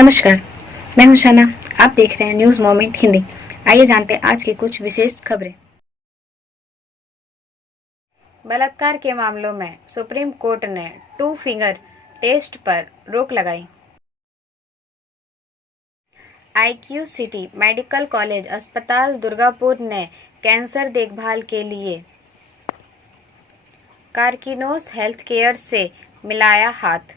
नमस्कार, मैं हूं शाना। आप देख रहे हैं न्यूज मोमेंट हिंदी। आइए जानते हैं आज की कुछ विशेष खबरें। बलात्कार के मामलों में सुप्रीम कोर्ट ने 2 फिंगर टेस्ट पर रोक लगाई। IQ सिटी मेडिकल कॉलेज अस्पताल दुर्गापुर ने कैंसर देखभाल के लिए कार्किनोस हेल्थ केयर से मिलाया हाथ।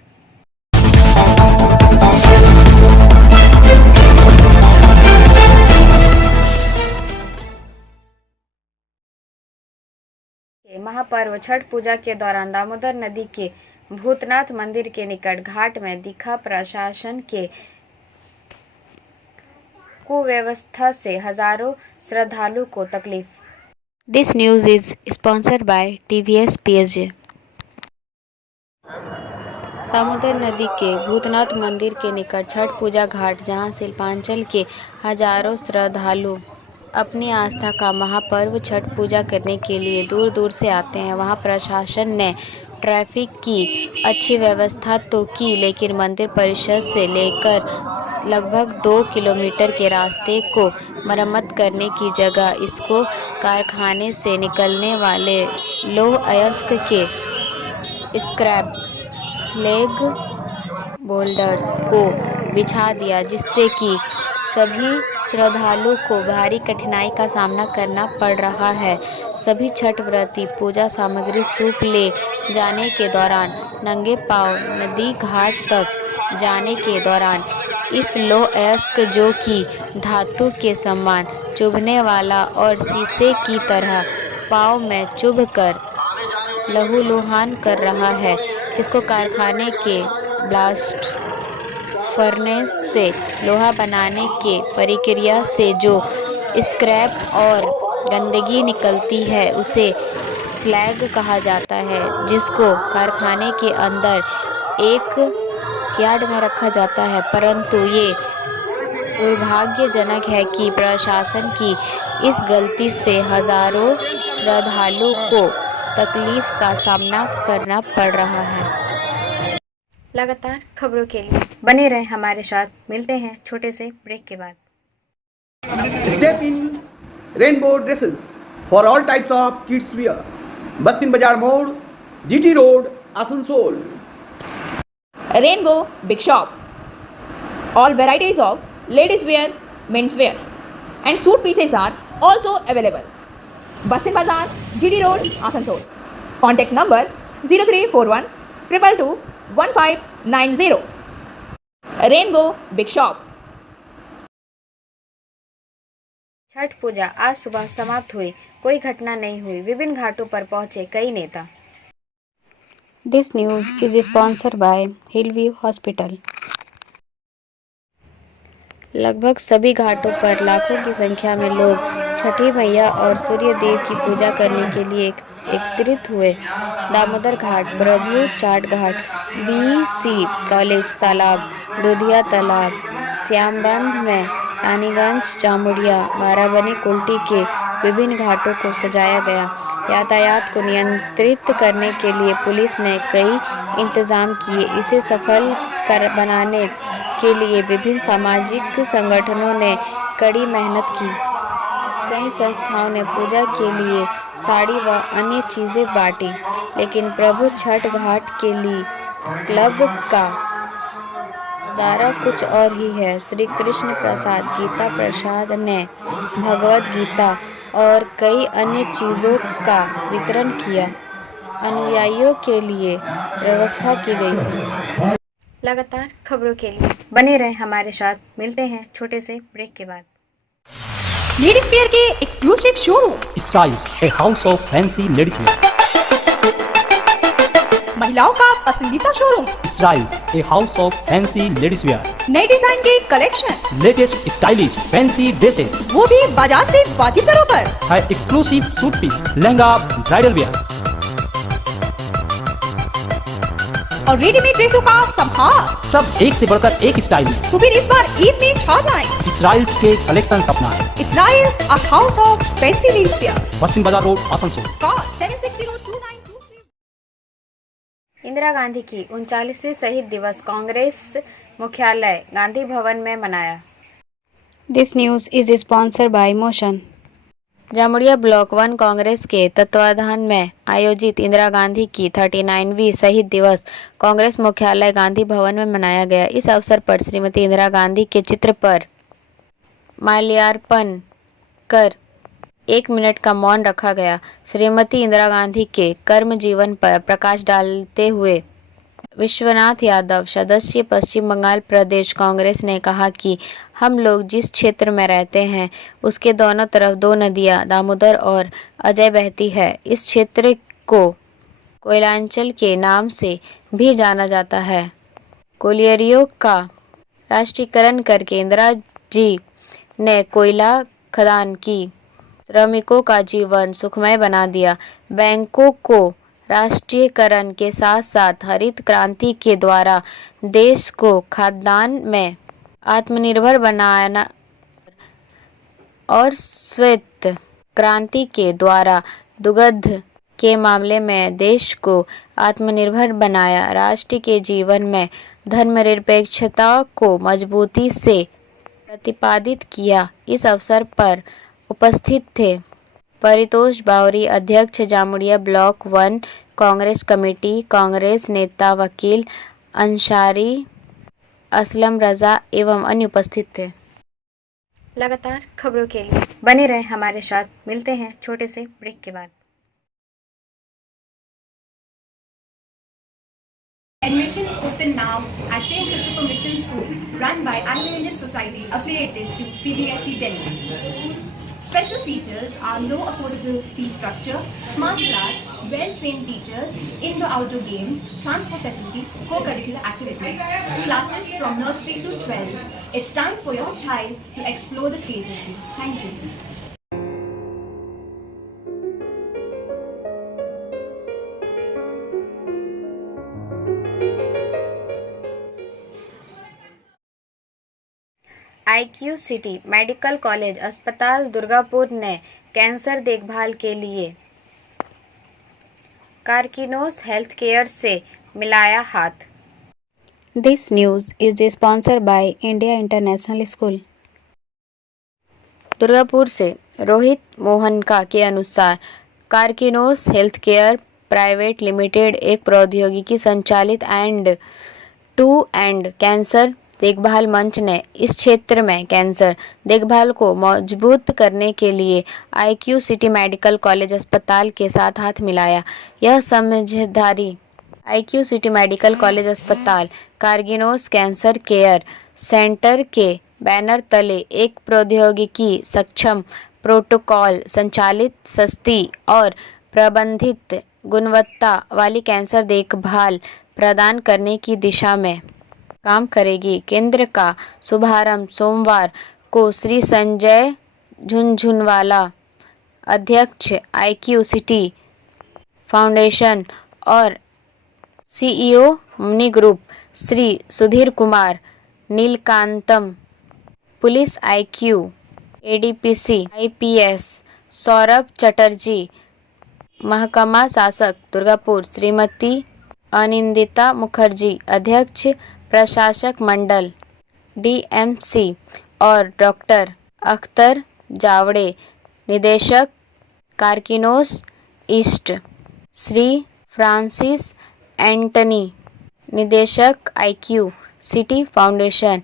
महापर्व छठ पूजा के दौरान दामोदर नदी के भूतनाथ मंदिर के निकट घाट में दिखा प्रशासन के कुव्यवस्था से हजारों श्रद्धालु को तकलीफ। This news is sponsored by TVS PSG। Damodar नदी के भूतनाथ मंदिर के निकट छठ पूजा घाट, जहां शिल्पांचल के हजारों श्रद्धालु अपनी आस्था का महापर्व छठ पूजा करने के लिए दूर दूर से आते हैं, वहां प्रशासन ने ट्रैफिक की अच्छी व्यवस्था तो की, लेकिन मंदिर परिसर से लेकर लगभग 2 किलोमीटर के रास्ते को मरम्मत करने की जगह इसको कारखाने से निकलने वाले लौह अयस्क के स्क्रैप स्लैग बोल्डर्स को बिछा दिया, जिससे कि सभी श्रद्धालुओं को भारी कठिनाई का सामना करना पड़ रहा है। सभी छठ व्रती पूजा सामग्री सूप ले जाने के दौरान नंगे पांव नदी घाट तक जाने के दौरान इस लौह अयस्क, जो कि धातु के समान चुभने वाला और शीशे की तरह पांव में चुभकर लहूलुहान कर रहा है, इसको कारखाने के ब्लास्ट फर्नेस से लोहा बनाने के प्रक्रिया से जो स्क्रैप और गंदगी निकलती है उसे स्लैग कहा जाता है, जिसको कारखाने के अंदर एक यार्ड में रखा जाता है। परंतु ये दुर्भाग्यजनक है कि प्रशासन की इस गलती से हजारों श्रद्धालुओं को तकलीफ का सामना करना पड़ रहा है। लगातार खबरों के लिए बने रहें हमारे साथ। मिलते हैं छोटे से ब्रेक के बाद। Step in rainbow dresses for all types of kids wear. Bastin Bazar Mode, GT Road, Asansol. Rainbow Big Shop. All varieties of ladies wear, men's wear, and suit pieces are also available. Bastin Bazar, GT Road, Asansol. Contact number 0341 222 1590. Rainbow Big Shop. Chhath पूजा आज सुबह समाप्त हुई, कोई घटना नहीं हुई। विभिन्न घाटों पर पहुंचे कई नेता। This news is sponsored by Hillview hospital. लगभग सभी घाटों पर लाखों की संख्या में लोग छठी मैया और सूर्य देव की पूजा करने के लिए एकत्रित हुए। दामोदर घाट, प्रभु चाट घाट, BC कॉलेज तालाब, दूधिया तालाब, श्यामबंध में रानीगंज, जामुड़िया, बाराबनी, कुल्टी के विभिन्न घाटों को सजाया गया। यातायात को नियंत्रित करने के लिए पुलिस ने कई इंतजाम किए। इसे सफल बनाने के लिए विभिन्न सामाजिक संगठनों ने कड़ी मेहनत की। कई संस्थाओं ने पूजा के लिए साड़ी व अन्य चीजें बांटी, लेकिन प्रभु छठ घाट के लिए क्लब का सारा कुछ और ही है। श्री कृष्ण प्रसाद गीता प्रसाद ने भगवद गीता और कई अन्य चीज़ों का वितरण किया। अनुयायियों के लिए व्यवस्था की गई। लगातार खबरों के लिए बने रहें हमारे साथ। मिलते हैं छोटे से ब्रेक के बाद। लेडीज वेयर के exclusive showroom Styles, a house of fancy ladies wear. महिलाओं का पसंदीदा showroom Styles, a house of fancy ladies wear. नए डिजाइन के collection, latest stylish fancy dresses, वो भी बाजार से वाजिब दरों पर। है exclusive suit piece, lehenga, bridal wear और रेडीमेड ड्रेसों का संभार। सब एक से बढ़कर एक स्टाइल। तो फिर इस बार ईद में छा जाएं। स्टाइल्स के कलेक्शन अपनाएं। Styles, a house of fancy ladies wear, Bastin Bazar road, Asansol. Call 760292। Indira Gandhi की 39वीं शहीद दिवस कांग्रेस मुख्यालय गांधी भवन में मनाया। This news is sponsored by motion. Jamuria block 1 Congress के तत्वाधान में आयोजित इंदिरा गांधी की 39वीं शहीद दिवस कांग्रेस मुख्यालय गांधी भवन में मनाया गया। इस अवसर पर श्रीमती इंदिरा गांधी के चित्र पर माल्यार्पण कर 1 मिनट का मौन रखा गया। श्रीमती इंदिरा गांधी के कर्म जीवन पर प्रकाश डालते हुए विश्वनाथ यादव, सदस्य पश्चिम बंगाल प्रदेश कांग्रेस ने कहा कि हम लोग जिस क्षेत्र में रहते हैं उसके दोनों तरफ 2 नदियां दामोदर और अजय बहती है। इस क्षेत्र को कोयलांचल के नाम से भी जाना जाता है। कोलियरियों का राष्ट्रीयकरण करके इंदिरा जी ने कोयला खदान की श्रमिकों का जीवन सुखमय बना दिया। बैंकों को राष्ट्रीयकरण के साथ साथ हरित क्रांति के द्वारा देश को खाद्यान्न में आत्मनिर्भर बनाना और श्वेत क्रांति के द्वारा दुग्ध के मामले में देश को आत्मनिर्भर बनाया। राष्ट्र के जीवन में धर्मनिरपेक्षता को मजबूती से प्रतिपादित किया। इस अवसर पर उपस्थित थे परितोष बावरी, अध्यक्ष जामुड़िया ब्लॉक 1 कांग्रेस कमेटी, कांग्रेस नेता वकील अंसारी, असलम रजा एवं अन्य उपस्थित थे। लगातार खबरों के लिए बने रहें हमारे साथ। मिलते हैं छोटे से ब्रेक के बाद। Admissions open now at St. Christopher Mission School, run by Anglo-Indian Society affiliated to CBSE Delhi. Special features are low affordable fee structure, smart class, well-trained teachers, indoor-outdoor games, transport facility, co-curricular activities, classes from nursery to 12. It's time for your child to explore the creativity. Thank you. IQ city medical college अस्पताल दुर्गापुर ने cancer देखभाल के लिए Karkinos health care से मिलाया हाथ। This news is sponsored by India international school. Durgapur से रोहित मोहनका के अनुसार Karkinos health care private limited एक प्रौद्योगिकी संचालित एंड टू एंड कैंसर देखभाल मंच ने इस क्षेत्र में कैंसर देखभाल को मजबूत करने के लिए IQ सिटी मेडिकल कॉलेज अस्पताल के साथ हाथ मिलाया। यह समझदारी IQ सिटी मेडिकल कॉलेज अस्पताल कार्किनोस कैंसर केयर सेंटर के बैनर तले एक प्रौद्योगिकी सक्षम प्रोटोकॉल संचालित सस्ती और प्रबंधित गुणवत्ता वाली कैंसर देखभाल प्रदान करने की दिशा में काम करेगी। केंद्र का शुभारंभ सोमवार को श्री संजय झुनझुनवाला, अध्यक्ष IQ सिटी फाउंडेशन और CEO money group, Shri Sudhir Kumar Neelkantam, police IQ ADPC IPS Saurabh Chatterjee, महकमा शासक दुर्गापुर श्रीमती अनिंदिता मुखर्जी, अध्यक्ष प्रशासक मंडल DMC और डॉक्टर अख्तर जावड़े, निदेशक Karkinos east, Shri Francis Antony, निदेशक IQ city foundation,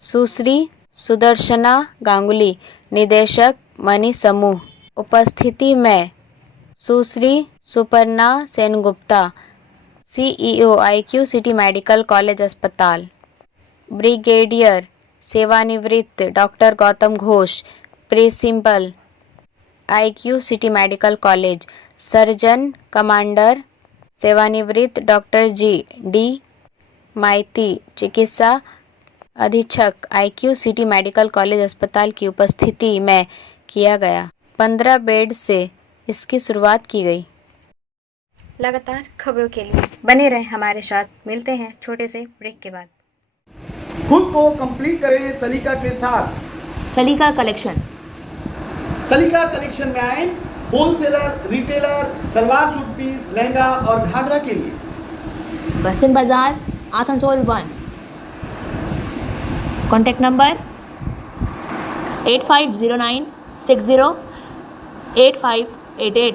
Sushri Sudarshana Ganguly, निदेशक मनी समूह। उपस्थिति में Sushri Suparna Sengupta, CEO IQ city medical college अस्पताल, ब्रिगेडियर सेवानिवृत्त doctor Gautam Ghosh, principal IQ city medical college, surgeon commander सेवानिवृत्त डॉक्टर GD माइती, चिकित्सा अधीक्षक IQ सिटी मेडिकल कॉलेज अस्पताल की उपस्थिति में किया गया। 15 बेड से इसकी शुरुआत की गई। लगातार खबरों के लिए बने रहें हमारे साथ। मिलते हैं छोटे से ब्रेक के बाद। खुद को कंप्लीट करें सलीका के साथ। सलीका कलेक्शन। सलीका कलेक्शन में आए wholesaler, retailer, salwar suit piece, lehenga और घाघरा के लिए। बस्तिन बाजार, आसनसोल 1। Contact number 8509608588।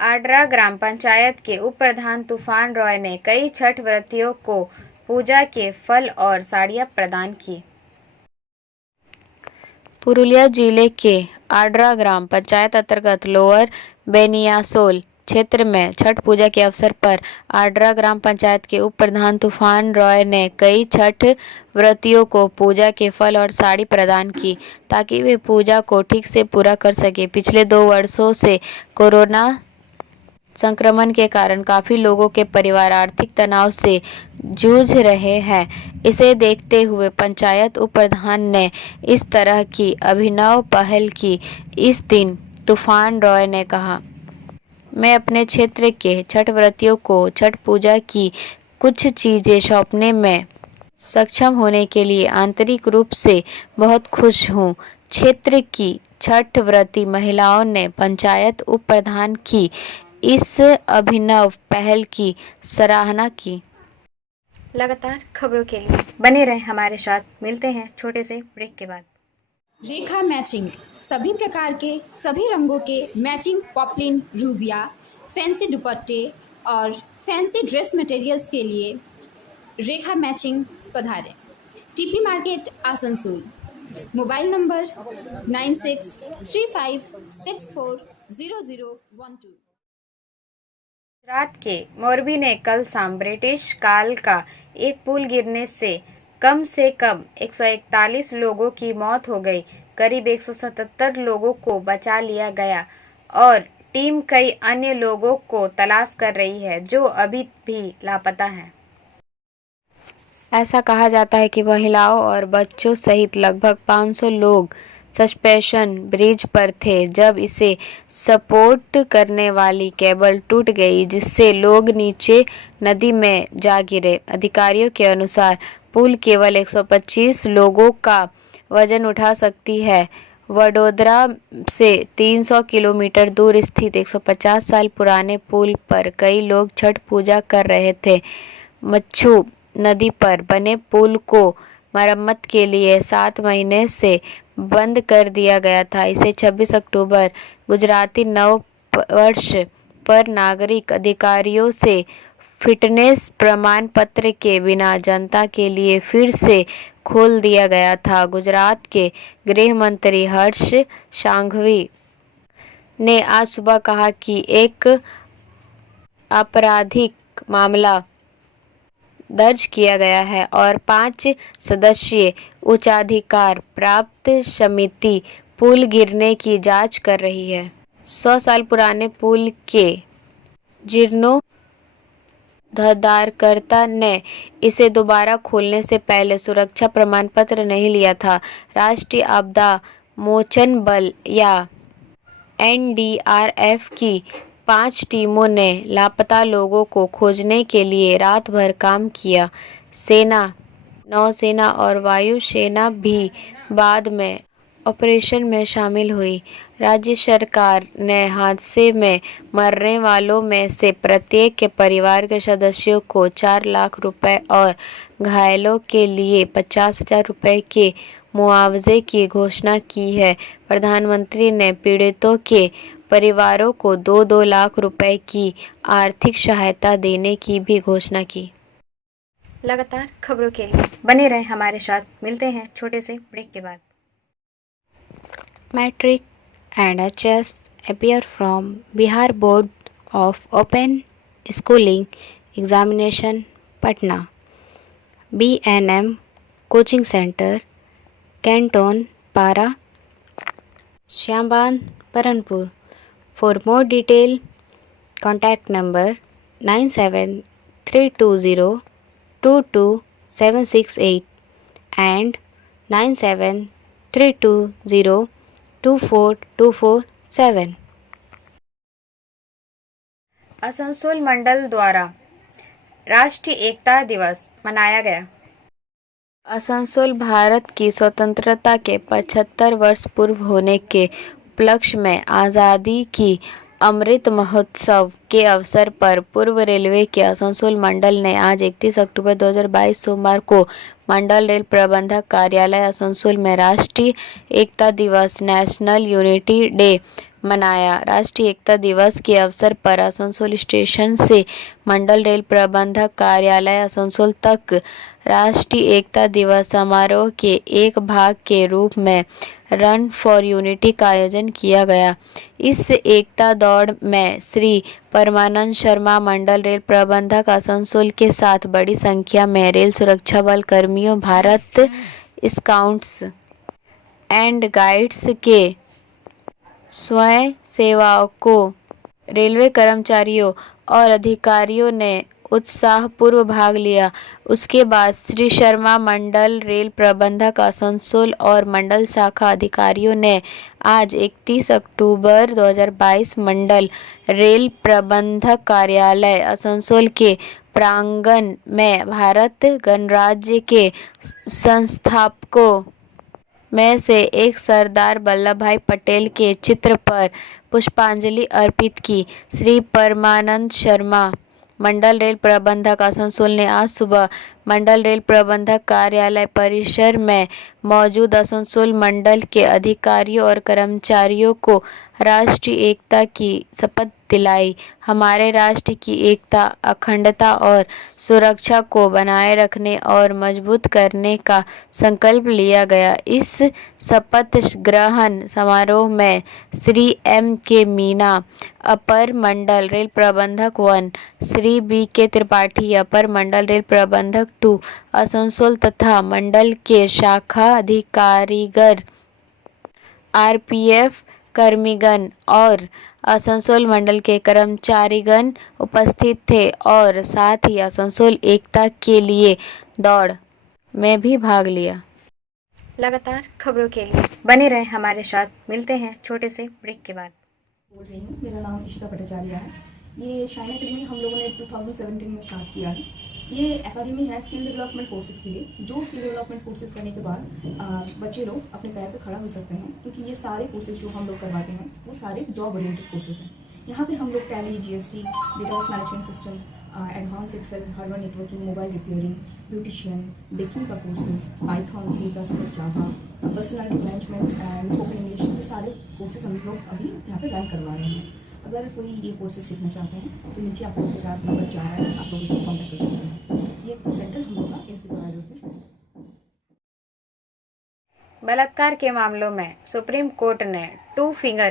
आड्रा ग्राम पंचायत के उप प्रधान तूफान रॉय ने कई छठ व्रतियों को पूजा के फल और साड़ियां प्रदान की। पुरुलिया जिले के आड्रा ग्राम पंचायत अंतर्गत लोअर बेनियासोल क्षेत्र में छठ पूजा के अवसर पर आड्रा ग्राम पंचायत के उप प्रधान तूफान रॉय ने कई छठ व्रतियों को पूजा के फल और साड़ी प्रदान की ताकि वे पूजा को ठीक से पूरा कर सके। पिछले 2 वर्षों से कोरोना संक्रमण के कारण काफी लोगों के परिवार आर्थिक तनाव से जूझ रहे हैं। इसे देखते हुए पंचायत उप प्रधान ने इस तरह की अभिनव पहल की। इस दिन तूफान रॉय ने कहा, मैं अपने क्षेत्र के छठ व्रतियों को छठ पूजा की कुछ चीजें सौंपने में सक्षम होने के लिए आंतरिक रूप से बहुत खुश हूँ। क्षेत्र की छठ व्रती महिलाओं ने पंचायत उप प्रधान की इस अभिनव पहल की सराहना की। लगातार खबरों के लिए बने रहें हमारे साथ। मिलते हैं छोटे से ब्रेक के बाद। रेखा मैचिंग, सभी प्रकार के सभी रंगों के मैचिंग पॉपलिन, रूबिया, फैंसी दुपट्टे और फैंसी ड्रेस मटेरियल्स के लिए रेखा मैचिंग पधारें। TP market Asansol. Mobile number 9635640012। Gujarat के मोरबी ने कल शाम ब्रिटिश काल का एक पुल गिरने से कम 141 लोगों की मौत हो गई। करीब 177 लोगों को बचा लिया गया और टीम कई अन्य लोगों को तलाश कर रही है जो अभी भी लापता हैं। ऐसा कहा जाता है कि महिलाओं और बच्चों सहित लगभग 500 लोग सस्पेंशन ब्रिज पर थे जब इसे सपोर्ट करने वाली केबल टूट गई, जिससे लोग नीचे नदी में जा गिरे। अधिकारियों के अनुसार पुल केवल 125 लोगों का वजन उठा सकती है। वडोदरा से 300 किलोमीटर दूर स्थित 150 साल पुराने पुल पर कई लोग छठ पूजा कर रहे थे। मच्छू नदी पर बने पुल को मरम्मत के लिए 7 महीने से बंद कर दिया गया था। इसे 26 अक्टूबर गुजराती नव वर्ष पर नागरिक अधिकारियों से फिटनेस प्रमाण पत्र के बिना जनता के लिए फिर से खोल दिया गया था। गुजरात के गृह मंत्री हर्ष सांघवी ने आज सुबह कहा कि एक आपराधिक मामला दर्ज किया गया है और 5 सदस्यीय उच्चाधिकार प्राप्त समिति पुल गिरने की जांच कर रही है। 100 साल पुराने पुल के जीर्णोद्धारकर्ता ने इसे दोबारा खोलने से पहले सुरक्षा प्रमाण पत्र नहीं लिया था। राष्ट्रीय आपदा मोचन बल या NDRF की 5 टीमों ने लापता लोगों को खोजने के लिए रात भर काम किया। सेना, नौसेना और वायुसेना भी बाद में ऑपरेशन में शामिल हुई। राज्य सरकार ने हादसे में मरने वालों में से प्रत्येक के परिवार के सदस्यों को 4 लाख रुपए और घायलों के लिए 50,000 रुपए के मुआवजे की घोषणा की है। प्रधानमंत्री ने पीड़ितों के परिवारों को 2-2 लाख रुपए की आर्थिक सहायता देने की भी घोषणा की। लगातार खबरों के लिए बने रहें हमारे साथ। मिलते हैं छोटे से ब्रेक के बाद। Matric and HS appear from Bihar Board of Open Schooling Examination, Patna. BNM Coaching Center, Canton, Para, Shyamban, Paranpur. For more detail, contact number 9732022768 and 9732024247। Asansol मंडल द्वारा राष्ट्रीय एकता दिवस मनाया गया। आसनसोल भारत की स्वतंत्रता के 75 वर्ष पूर्व होने के उपलक्ष्य में आज़ादी की अमृत महोत्सव के अवसर पर पूर्व रेलवे के आसनसोल मंडल ने आज 31 अक्टूबर 2022 सोमवार को मंडल रेल प्रबंधक कार्यालय आसनसोल में राष्ट्रीय एकता दिवस नेशनल यूनिटी डे मनाया। राष्ट्रीय एकता दिवस के अवसर पर आसनसोल स्टेशन से मंडल रेल प्रबंधक कार्यालय आसनसोल तक राष्ट्रीय एकता दिवस समारोह के एक भाग के रूप में रन फॉर यूनिटी का आयोजन किया गया। इस एकता दौड़ में श्री परमानंद शर्मा मंडल रेल प्रबंधक आसनसोल के साथ बड़ी संख्या में रेल सुरक्षा बल कर्मियों, भारत स्काउट्स एंड गाइड्स के स्वयं सेवकों, रेलवे कर्मचारियों और अधिकारियों ने उत्साहपूर्व भाग लिया। उसके बाद श्री शर्मा मंडल रेल प्रबंधक आसनसोल और मंडल शाखा अधिकारियों ने आज 31 अक्टूबर 2022 मंडल रेल प्रबंधक कार्यालय आसनसोल के प्रांगण में भारत गणराज्य के संस्थापकों में से एक सरदार वल्लभ भाई पटेल के चित्र पर पुष्पांजलि अर्पित की। श्री परमानंद शर्मा मंडल रेल प्रबंधक आसनसोल ने आज सुबह मंडल रेल प्रबंधक कार्यालय परिसर में मौजूद आसनसोल मंडल के अधिकारियों और कर्मचारियों को राष्ट्रीय एकता की शपथ दिलाई। हमारे राष्ट्र की एकता, अखंडता और सुरक्षा को बनाए रखने और मजबूत करने का संकल्प लिया गया। इस शपथ ग्रहण समारोह में श्री M.K. मीना, अपर मंडल रेल प्रबंधक 1, श्री B.K. त्रिपाठी, अपर मंडल रेल प्रबंधक 2 आसनसोल तथा मंडल के शाखा अधिकारीगण, RPF कर्मीगण और आसनसोल मंडल के कर्मचारीगण उपस्थित थे और साथ ही आसनसोल एकता के लिए दौड़ में भी भाग लिया। लगातार खबरों के लिए बने रहें हमारे साथ। मिलते हैं छोटे से ब्रेक के बाद। बोल रही हूँ, मेरा नाम इशिता भट्टाचार्य है। ये शाइन एकेडमी हम लोगों ने 2017 में स्टार्ट किया है। ये एकेडमी है स्किल डेवलपमेंट कोर्सेज़ के लिए, जो स्किल डेवलपमेंट कोर्सेज़ करने के बाद बच्चे लोग अपने पैर पे खड़ा हो सकते हैं, क्योंकि ये सारे कोर्सेज़ जो हम लोग करवाते हैं वो सारे जॉब ओरिएंटेड कोर्सेज़ हैं। यहाँ पे हम लोग Tally, GST, database management system, advance Excel, hardware networking, mobile repairing, beautician, baking का courses, Python, C++, Java, personality management and spoken English, ये सारे कोर्सेज हम लोग अभी यहाँ पे रन करवा रहे हैं। अगर कोई ये कोर्सेज सीखना चाहते हैं तो नीचे आप लोगों के साथ नंबर जा रहा है, आप लोग इसको कॉन्टैक्ट कर सकते हैं। ये सेंटर हम लोग का SB कॉलेज रोड में है। बलात्कार के मामलों में सुप्रीम कोर्ट ने 2 फिंगर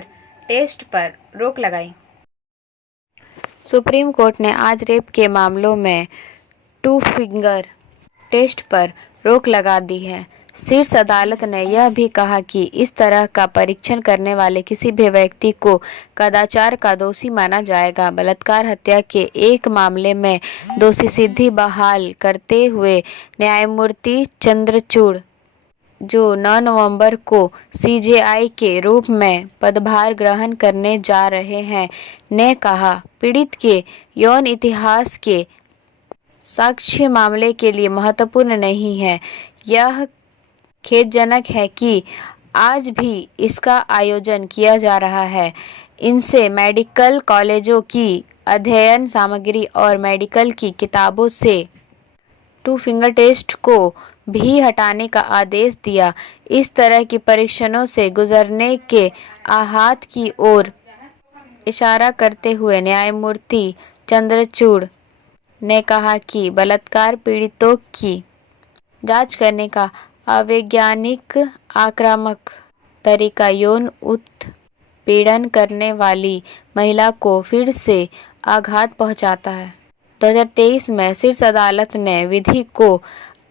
टेस्ट पर रोक लगाई। सुप्रीम कोर्ट ने आज रेप के मामलों में 2 फिंगर टेस्ट पर रोक लगा दी है। शीर्ष अदालत ने यह भी कहा कि इस तरह का परीक्षण करने वाले किसी भी व्यक्ति को कदाचार का दोषी माना जाएगा। बलात्कार हत्या के एक मामले में दोषी सिद्धि बहाल करते हुए न्यायमूर्ति चंद्रचूड़, जो 9 नवंबर को CJI के रूप में पदभार ग्रहण करने जा रहे हैं, ने कहा, पीड़ित के यौन इतिहास के साक्ष्य मामले के लिए महत्वपूर्ण नहीं है। यह खेदजनक है कि आज भी इसका आयोजन किया जा रहा है। इनसे मेडिकल कॉलेजों की अध्ययन सामग्री और मेडिकल की किताबों से 2 फिंगर टेस्ट को भी हटाने का आदेश दिया। इस तरह की परीक्षणों से गुजरने के आहत की ओर इशारा करते हुए न्यायमूर्ति चंद्रचूड़ ने कहा कि बलात्कार पीड़ितों की जांच करने का अवैज्ञानिक, आक्रामक तरीका यौन उत्पीड़न करने वाली महिला को फिर से आघात पहुंचाता है। 2023 में शीर्ष अदालत ने विधि को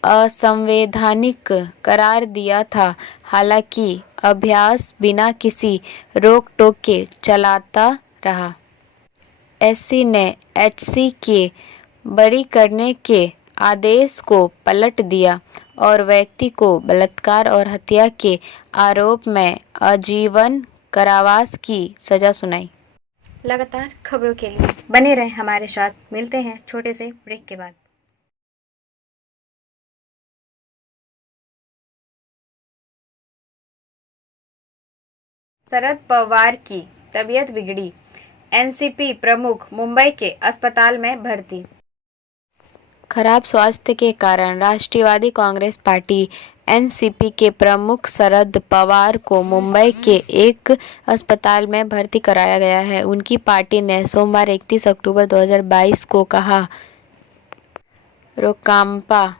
असंवैधानिक करार दिया था। हालांकि अभ्यास बिना किसी रोक टोक के चलता रहा। SC ने HC के बरी करने के आदेश को पलट दिया और व्यक्ति को बलात्कार और हत्या के आरोप में आजीवन कारावास की सजा सुनाई। लगातार खबरों के लिए बने रहें हमारे साथ। मिलते हैं छोटे से ब्रेक के बाद। शरद पवार की तबीयत बिगड़ी। एनसीपी प्रमुख मुंबई के अस्पताल में भर्ती। खराब स्वास्थ्य के कारण राष्ट्रवादी कांग्रेस पार्टी एनसीपी के प्रमुख शरद पवार को मुंबई के एक अस्पताल में भर्ती कराया गया है। उनकी पार्टी ने सोमवार 31 अक्टूबर 2022 को कहा। राकांपा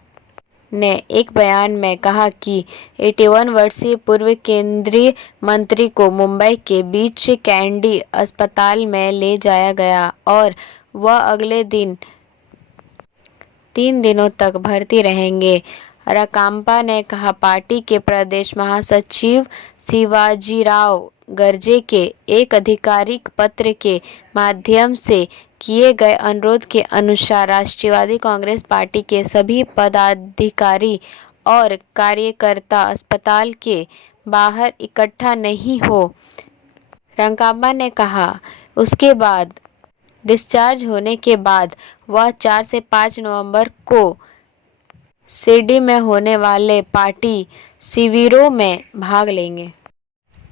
ने एक बयान में कहा कि 81 वर्षीय पूर्व केंद्रीय मंत्री को मुंबई के बीच कैंडी अस्पताल में ले जाया गया और वह अगले दिन 3 दिनों तक भर्ती रहेंगे। राकांपा ने कहा, पार्टी के प्रदेश महासचिव शिवाजीराव गर्जे के एक आधिकारिक पत्र के माध्यम से किए गए अनुरोध के अनुसार राष्ट्रवादी कांग्रेस पार्टी के सभी पदाधिकारी और कार्यकर्ता अस्पताल के बाहर इकट्ठा नहीं हो। राकांपा ने कहा, उसके बाद डिस्चार्ज होने के बाद वह 4 से 5 नवंबर को शिरडी में होने वाले पार्टी शिविरों में भाग लेंगे।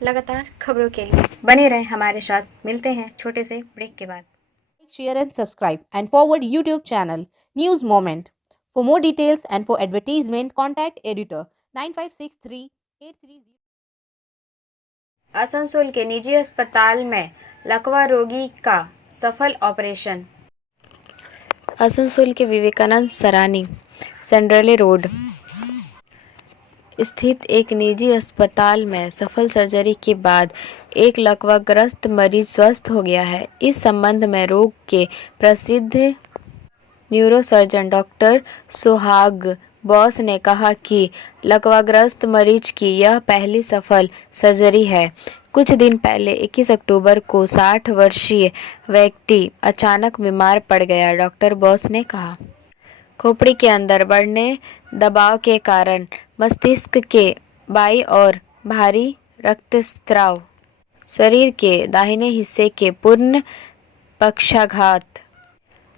लगातार खबरों के लिए बने रहें हमारे साथ। मिलते हैं छोटे से ब्रेक के बाद। Share and subscribe and forward YouTube channel News Moment. For more details and for advertisement, contact editor 956383. Asansol के निजी अस्पताल में लकवा रोगी का सफल ऑपरेशन। आसनसोल के विवेकानंद सरानी सेंट्रल रोड स्थित एक निजी अस्पताल में सफल सर्जरी के बाद एक लकवाग्रस्त मरीज स्वस्थ हो गया है। इस संबंध में रोग के प्रसिद्ध न्यूरोसर्जन डॉक्टर सुहाग बॉस ने कहा कि लकवाग्रस्त मरीज की यह पहली सफल सर्जरी है। कुछ दिन पहले 21 अक्टूबर को 60 वर्षीय व्यक्ति अचानक बीमार पड़ गया। डॉक्टर बॉस ने कहा, खोपड़ी के अंदर बढ़ने दबाव के कारण मस्तिष्क के बाईं ओर भारी रक्तस्राव, शरीर के दाहिने हिस्से के पूर्ण पक्षाघात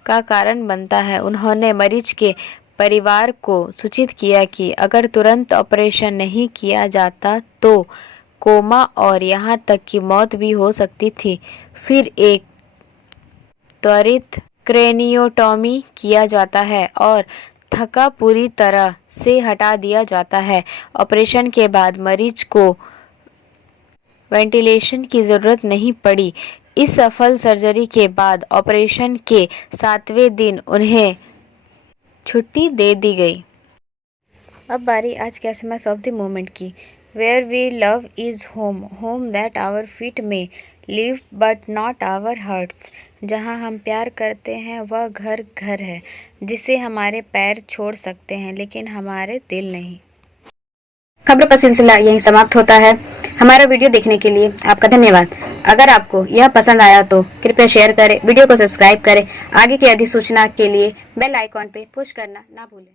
का कारण बनता है। उन्होंने मरीज के परिवार को सूचित किया कि अगर तुरंत ऑपरेशन नहीं किया जाता तो कोमा और यहां तक कि मौत भी हो सकती थी। फिर एक त्वरित क्रेनियोटॉमी किया जाता है और थक्का पूरी तरह से हटा दिया जाता है। ऑपरेशन के बाद मरीज को वेंटिलेशन की ज़रूरत नहीं पड़ी। इस सफल सर्जरी के बाद ऑपरेशन के 7वें दिन उन्हें छुट्टी दे दी गई। अब बारी आज के एसएमएस ऑफ द मोमेंट की। Where we love is home, home that our feet may leave but not our hearts. जहाँ हम प्यार करते हैं वह घर घर है जिसे हमारे पैर छोड़ सकते हैं लेकिन हमारे दिल नहीं। खबरों का सिलसिला यहीं समाप्त होता है। हमारा वीडियो देखने के लिए आपका धन्यवाद। अगर आपको यह पसंद आया तो कृपया शेयर करें, वीडियो को सब्सक्राइब करें। आगे की अधिसूचना के लिए बेल आइकॉन पे पुश करना ना भूलें।